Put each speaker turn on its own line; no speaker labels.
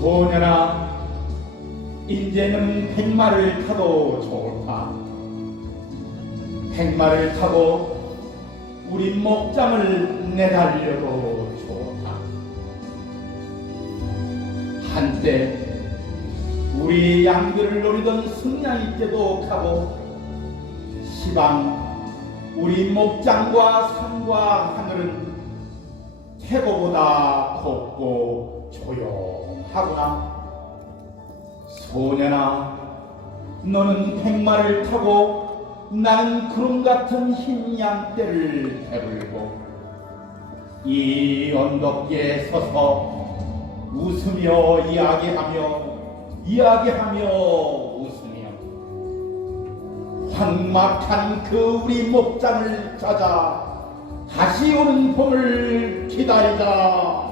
소년아 이제는 백마를 타도 좋다 백마를 타고 우리 목장을 내달려도 좋다 한때 우리 양들을 노리던 승냥이 떼도 가고 시방 우리 목장과 산과 하늘은 태고보다 곱고 조용하구나 소년아 너는 백마를 타고 나는 구름 같은 흰 양떼를 배불고 이 언덕에 서서 웃으며 이야기하며 이야기하며 웃으며 황막한 그 우리 목장을 찾아 다시 오는 봄을 기다리자.